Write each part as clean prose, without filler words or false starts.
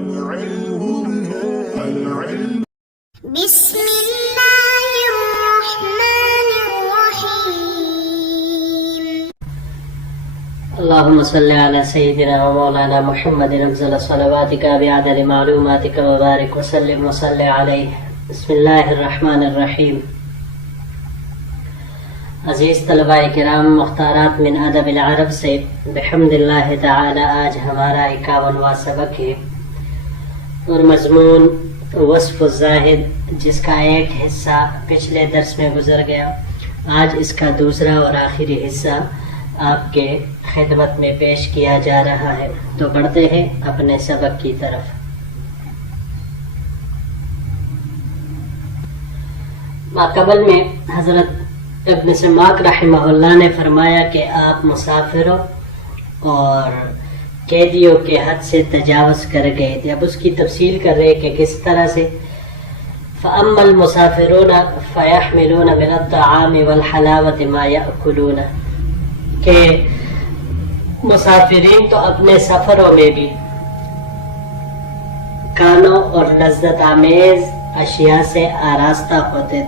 بسم الله الرحمن الرحيم. اللهم صل على سيدنا ومولانا محمد افضل صلواتك بعدد معلوماتك وبارك وسلم وصل عليه. بسم اللہ الرحمن الرحیم. عزیز طلباء کرام، مختارات من ادب العرب سے بحمد اللہ تعالی آج ہمارا 51واں سبق ہے اور مضمون وصف الزاہد، جس کا ایک حصہ پچھلے درس میں گزر گیا. آج اس کا دوسرا اور آخری حصہ آپ کے خدمت میں پیش کیا جا رہا ہے. تو بڑھتے ہیں اپنے سبق کی طرف. قبل میں حضرت ابن سماک رحمہ اللہ نے فرمایا کہ آپ مسافروں اور قیدیوں کے حد سے تجاوز کر گئے تھے. اب اس کی تفصیل کر رہے کہ کس طرح سے. فَأَمَّا الْمُسَافِرُونَ فَيَحْمِلُونَ مِنَ الطَّعَامِ وَالْحَلَاوَةِ مَا يَأْكُلُونَ، کہ مسافرین تو اپنے سفروں میں بھی کھانوں اور لذت آمیز اشیاء سے آراستہ ہوتے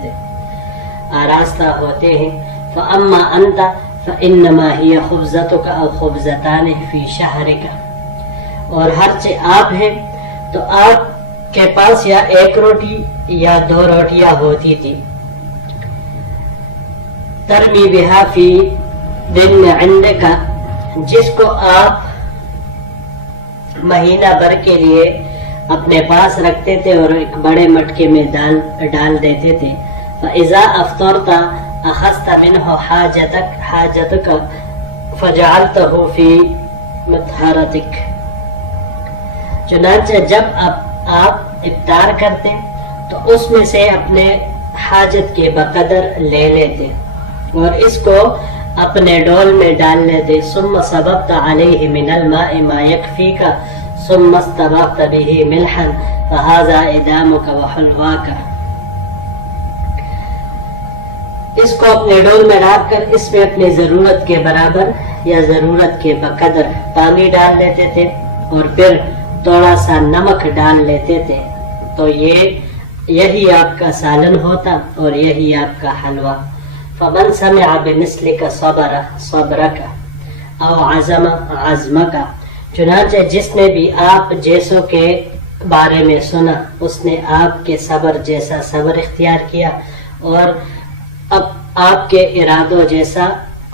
ہیں. فَأَمَّا أَنْتَ فَإِنَّمَا هِيَ خُبْزَتُكَ أَوْ خُبْزَتَانِ فِي شَهْرِكَ، اور ہرچہ آپ ہیں تو آپ کے پاس یا ایک روٹی یا 2 روٹیاں ہوتی تھی. ترمی بہا فی دن عندک، جس کو آپ مہینہ بھر کے لیے اپنے پاس رکھتے تھے اور ایک بڑے مٹکے میں ڈال دیتے تھے. فَإِذَا أَفْطَرْتَ أَخَذْتَ مِنْهُ حَاجَتَكَ فَجَعَلْتَهُ فِي مِطْهَرَتِكَ، چنانچہ جب آپ افطار کرتے تو اس میں سے اپنے حاجت کے بقدر لے لیتے اور اس کو اپنے ڈول میں ڈال لیتے. ثم صببت علیہ من الماء ما يكفيك ثم استبقت به ملحا فهذا ادامك وحلواك، اس کو اپنے ڈول میں ڈال کر اس میں اپنی ضرورت کے برابر یا ضرورت کے بقدر پانی ڈال لیتے تھے اور پھر تھوڑا سا نمک ڈال لیتے تھے. تو یہی آپ کا سالن ہوتا اور یہی آپ کا حلوہ. فمن سمع بمثلک صبرک او عزم عزمک، چنانچہ جس نے بھی آپ جیسوں کے بارے میں سنا اس نے آپ کے صبر جیسا صبر اختیار کیا اور اب آپ کے ارادوں جیسا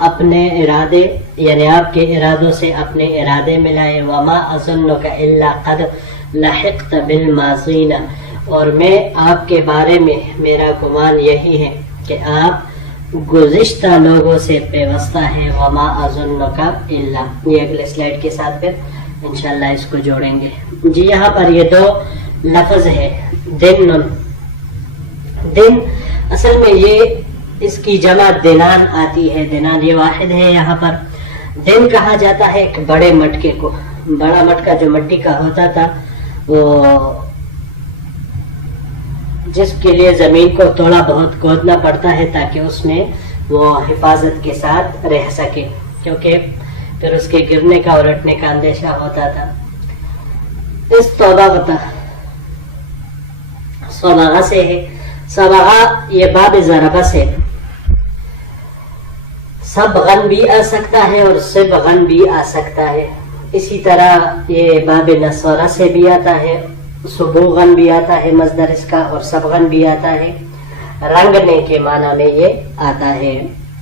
اپنے ارادے، یعنی آپ کے ارادوں سے اپنے ارادے ملائے. وما اظنک الا قد لحقت بالماضین، اور میں آپ کے بارے میں میرا گمان یہی ہے کہ آپ گزشتہ لوگوں سے پیوستہ ہیں. وما اظنک الا، یہ اگلے سلائیڈ کے ساتھ پھر انشاءاللہ اس کو جوڑیں گے. جی یہاں پر یہ 2 لفظ ہے دن. دن اصل میں یہ اس کی جمع دنان آتی ہے. دنان یہ واحد ہے. یہاں پر دن کہا جاتا ہے ایک بڑے مٹکے کو. بڑا مٹکا جو مٹی کا ہوتا تھا وہ جس کے لیے زمین کو تھوڑا بہت کھودنا پڑتا ہے تاکہ اس میں وہ حفاظت کے ساتھ رہ سکے، کیونکہ پھر اس کے گرنے کا اور اٹھنے کا اندیشہ ہوتا تھا. اس صبغہ سے ہے. صبغہ یہ باب ضربہ سے صبغن بھی آ سکتا ہے اور صبغن بھی آ سکتا ہے. اسی طرح یہ باب نصورہ سے بھی آتا ہے، صبوغن بھی آتا ہے مصدر اس کا، اور صبغن بھی آتا ہے. رنگنے کے معنی میں یہ آتا ہے.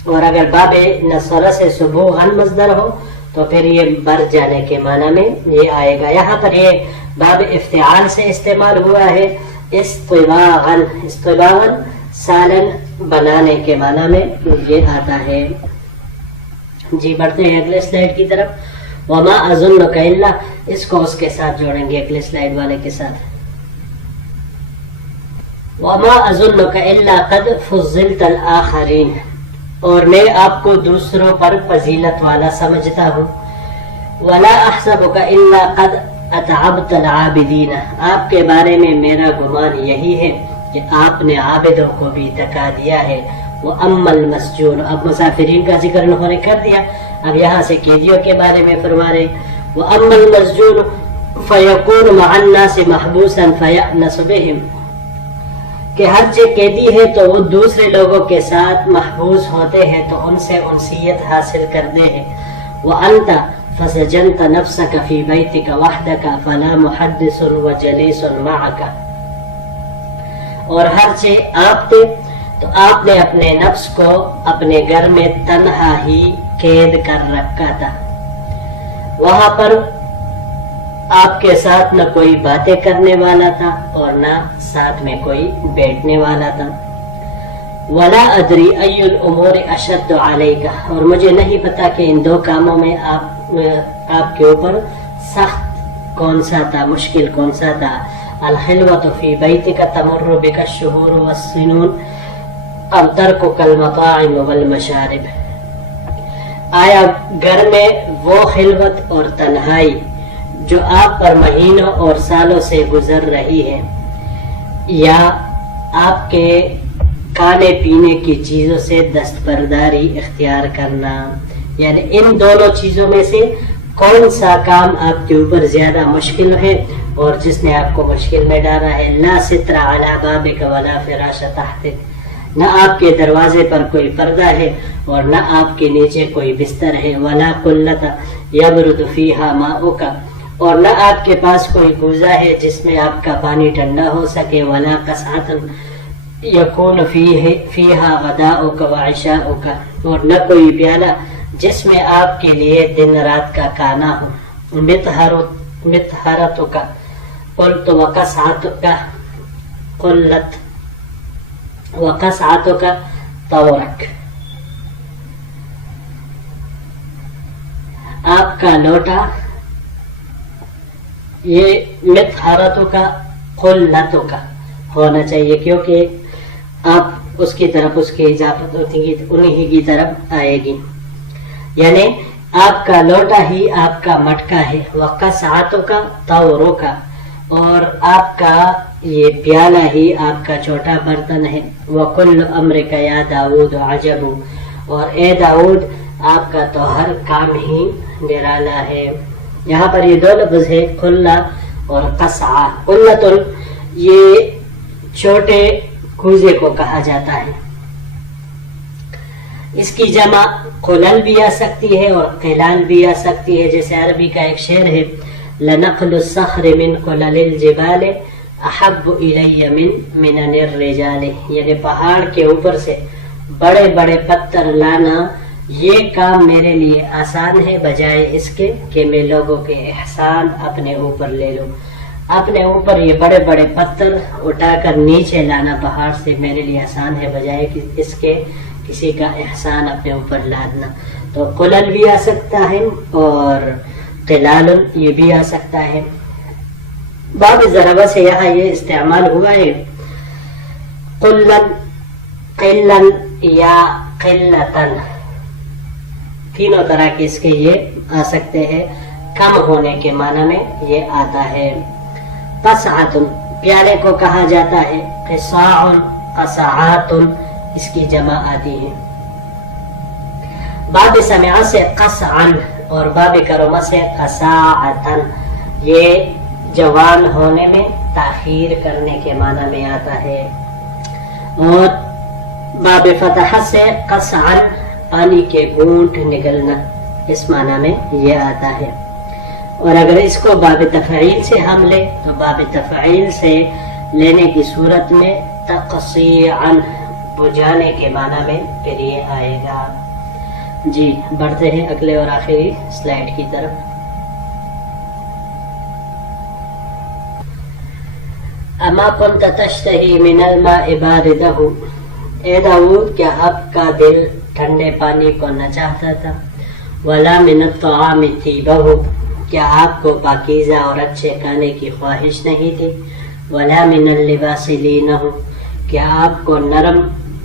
اور اگر باب نصورہ سے صبوغن مصدر ہو تو پھر یہ بر جانے کے معنی میں یہ آئے گا. یہاں پر یہ باب افتعال سے استعمال ہوا ہے. استباغن سالن بنانے کے معنی میں یہ آتا ہے. جی بڑھتے ہیں اگلے سلائیڈ کی طرف. وما اظنک الا، اس کو اس کے ساتھ جوڑیں گے اگلے سلائیڈ والے کے ساتھ. وما اظنک الا قد فضلت الآخرین، اور میں آپ کو دوسروں پر فضیلت والا سمجھتا ہوں. ولا احسبک الا قد اتعبت العابدین، آپ کے بارے میں میرا گمان یہی ہے کہ آپ نے عابدوں کو بھی تکا دیا ہے. وَأَمَّا الْمَسْجُونُ، اب مسافرین کا ذکر انہوں نے کر دیا، اب یہاں سے قیدیوں کے بارے میں فرما رہے. وَأَمَّا الْمَسْجُونُ فیکون مع الناس محبوسا فیأنس بہم، کہ ہر جگہ قیدی ہے تو وہ دوسرے لوگوں کے ساتھ محبوس ہوتے ہیں تو ان سے انسیت حاصل کرتے ہیں. وانت فسجنت نفسك في بيتك وحدك فلا محدث وجليس معك، اور ہر چیز آپ تھے تو آپ نے اپنے نفس کو اپنے گھر میں تنہا ہی قید کر رکھا تھا. وہاں پر آپ کے ساتھ نہ کوئی باتیں کرنے والا تھا اور نہ ساتھ میں کوئی بیٹھنے والا تھا. ولا ادری ای الامور اشد علیک، اور مجھے نہیں پتا کہ ان دو کاموں میں آپ کے اوپر سخت کون سا تھا، مشکل کون سا تھا. الخلوۃ فی بیتک تمر بک الشہور والسنون ام ترکک المطاعم والمشارب، آیا گھر میں وہ خلوت اور تنہائی جو آپ پر مہینوں اور سالوں سے گزر رہی ہے، یا آپ کے کھانے پینے کی چیزوں سے دستبرداری اختیار کرنا، یعنی ان دونوں چیزوں میں سے کون سا کام آپ کے اوپر زیادہ مشکل ہے اور جس نے آپ کو مشکل میں ڈالا ہے. لا ستر علی بابک ولا فراش تحتک، نہ آپ کے دروازے پر کوئی پردہ ہے اور نہ آپ کے نیچے کوئی بستر ہے. ولا قلت یبرد فیہا ماؤک، اور نہ آپ کے پاس کوئی کوزہ ہے جس میں آپ کا پانی ٹھنڈا ہو سکے. ولا قصعۃ یکون فیہا غداؤک وعشاؤک، اور نہ کوئی پیالہ جس میں آپ کے لیے دن رات کا کھانا ہو. مطہرتک قلت وقصعتک قلت وقصعتک طورک، آپ کا لوٹا یہ مطہرتک قلتک ہونا چاہیے، کیونکہ آپ اس کی طرف اس کی اجابت ہوتی ہے انہی کی طرف آئے گی، یعنی آپ کا لوٹا ہی آپ کا مٹکا ہے. وقصعتک طورک، اور آپ کا یہ پیالہ ہی آپ کا چھوٹا برتن ہے. وکل امرک یا داؤد عجب، اور اے داؤد آپ کا تو ہر کام ہی نرالا ہے. یہاں پر یہ دو لفظ ہے قلہ اور قصعہ. قلۃ یہ چھوٹے کوزے کو کہا جاتا ہے، اس کی جمع قلل بھی آ سکتی ہے اور قلال بھی آ سکتی ہے. جیسے عربی کا ایک شعر ہے لنقل الصخر من قلل الجبال احب الی من منن الرجال، یعنی پہاڑ کے اوپر سے بڑے بڑے پتھر لانا یہ کام میرے لیے آسان ہے بجائے اس کے کہ میں لوگوں کے احسان اپنے اوپر لے لوں. اپنے اوپر یہ بڑے بڑے پتھر اٹھا کر نیچے لانا پہاڑ سے میرے لیے آسان ہے بجائے کہ اس کے کسی کا احسان اپنے اوپر لادنا. تو قلل بھی آ سکتا ہے اور قلال یہ بھی آ سکتا ہے. باب ضربہ سے یہاں یہ استعمال ہوا ہے قلن قلن یا قلتن، تینوں طرح کے اس کے یہ آ سکتے ہیں. کم ہونے کے معنی میں یہ آتا ہے. قصعۃ پیالے کو کہا جاتا ہے. قصاع قصعات اس کی جمع آتی ہے. باب سمع سے قصعا اور باب کرما سے قصاعتن، یہ جوان ہونے میں تاخیر کرنے کے معنی میں آتا ہے. اور باب فتح سے قصعا پانی کے گھونٹ نکلنا اس معنی میں یہ آتا ہے. اور اگر اس کو باب تفعیل سے ہم لیں تو باب تفعیل سے لینے کی صورت میں تقصیعا بجھانے کے معنی میں پھر یہ آئے گا. جی بڑھتے ہیں اگلے اور آخری سلائیڈ کی طرف. اما كنت تشتهي من الماء بارده، اے داؤد کیا آپ کا دل ٹھنڈے پانی کو نہ چاہتا تھا. ولا من الطعام طيبه، کیا آپ کو پاکیزہ اور اچھے کھانے کی خواہش نہیں تھی. ولا من اللباس لينه، کیا آپ کو نرم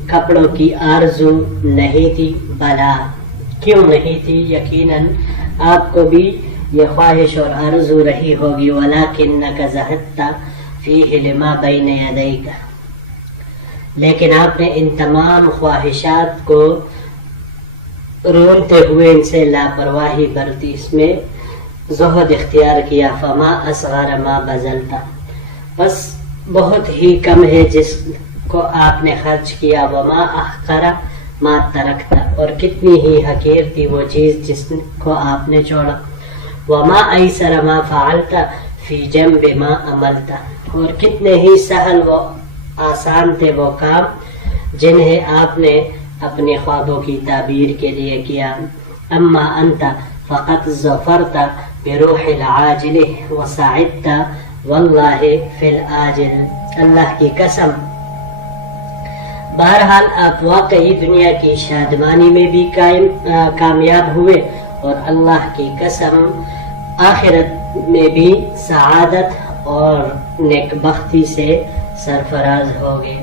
کپڑوں کی آرزو نہیں تھی. بلا کیوں نہیں تھی، یقیناً آپ کو بھی یہ خواہش اور آرزو رہی ہوگی. ولكنك زهدت فيه لما بين يديك، لیکن آپ نے ان تمام خواہشات کو رونتے ہوئے ان سے لاپرواہی برتی، اس میں زہد اختیار کیا فما اصغر ما بذلتا، بس بہت ہی کم ہے جس کو آپ نے خرچ کیا، وما احقر ما ترکتا، اور کتنی ہی حقیر تھی وہ چیز جس کو آپ نے چھوڑا، وما ایسر ما فعلتا فی جنب ما عملتا، اور کتنے ہی سہل و آسان تھے وہ کام جنہیں آپ نے اپنے خوابوں کی تعبیر کے لیے کیا، اما انت فقط ظفرت بروح العاجل وسعدت واللہ فی العاجل، اللہ کی قسم بہرحال آپ واقعی دنیا کی شادمانی میں بھی کامیاب ہوئے، اور اللہ کی قسم آخرت میں بھی سعادت اور نیک بختی سے سرفراز ہو گئے۔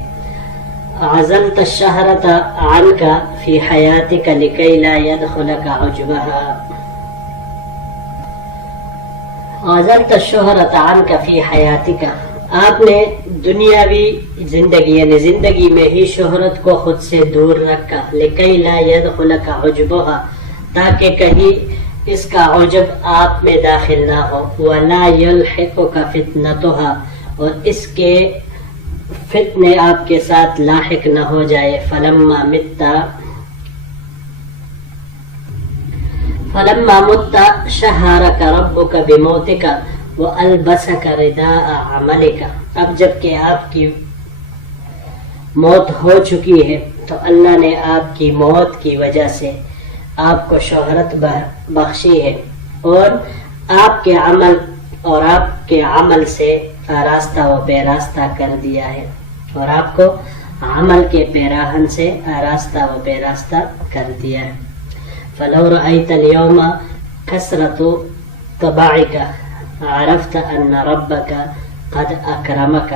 عزلت الشہرۃ عنک فی حیاتک لکی لا یدخلک عجبہا، عزلت الشہرۃ عنک فی حیاتک، آپ نے دنیاوی زندگی یعنی زندگی میں ہی شہرت کو خود سے دور رکھا، لکی لا یدخلک عجبہا، تاکہ کہیں اس کا عجب آپ میں داخل نہ ہو، ولا یلحقک فتنتہا، اور اس کے فتنے آپ کے ساتھ لاحق نہ ہو جائے، فلما مت شہرک ربک بموتک وَأَلْبَسَكَ رِدَاءَ عَمَلِكَ، اب جب کہ آپ کی موت ہو چکی ہے تو اللہ نے آپ کی موت کی وجہ سے آپ کو شہرت بخشی ہے، اور آپ کے عمل سے آراستہ و پیراستہ کر دیا ہے، اور آپ کو عمل کے پیراہن سے آراستہ و پیراستہ کر دیا ہے۔ فَلَوْ رَأَيْتَ الْيَوْمَ كَثْرَةُ طَبَعِكَ عرفت ان ربک قد اکرمک،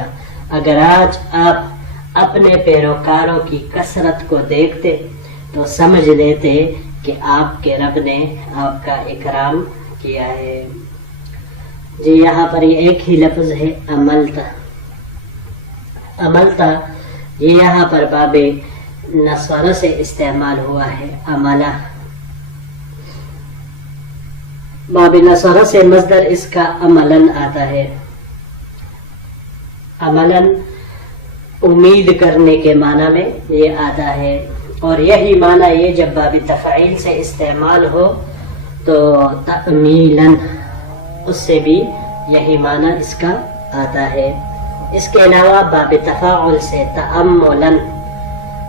اگر آج آپ اپنے پیروکاروں کی کثرت کو دیکھتے تو سمجھ لیتے کہ آپ کے رب نے آپ کا اکرام کیا ہے۔ جی یہاں پر یہ ایک ہی لفظ ہے عملتا، عملتا یہ یہاں پر باب نصر سے استعمال ہوا ہے، عملہ باب نصر سے مصدر اس کا عملاً آتا ہے، عملاً امید کرنے کے معنی میں یہ آتا ہے، اور یہی معنی یہ جب باب تفعیل سے استعمال ہو تو تعمیلاً اس سے بھی یہی معنی اس کا آتا ہے۔ اس کے علاوہ باب تفاعل سے تأملاً،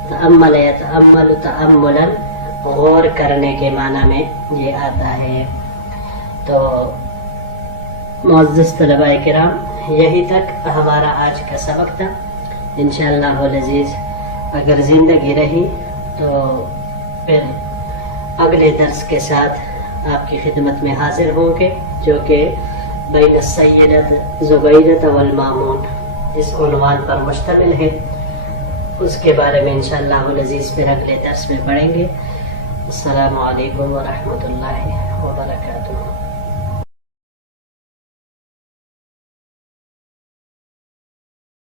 تأمل یتأمل تأملاً غور کرنے کے معنی میں یہ آتا ہے۔ تو معزز طلباء کرام، یہی تک ہمارا آج کا سبق تھا، انشاءاللہ العزیز اگر زندگی رہی تو پھر اگلے درس کے ساتھ آپ کی خدمت میں حاضر ہوں گے، جو کہ بین السیدۃ زبیدۃ والمامون اس عنوان پر مشتمل ہے، اس کے بارے میں انشاءاللہ العزیز پھر اگلے درس میں پڑھیں گے۔ السلام علیکم ورحمۃ اللہ وبرکاتہ۔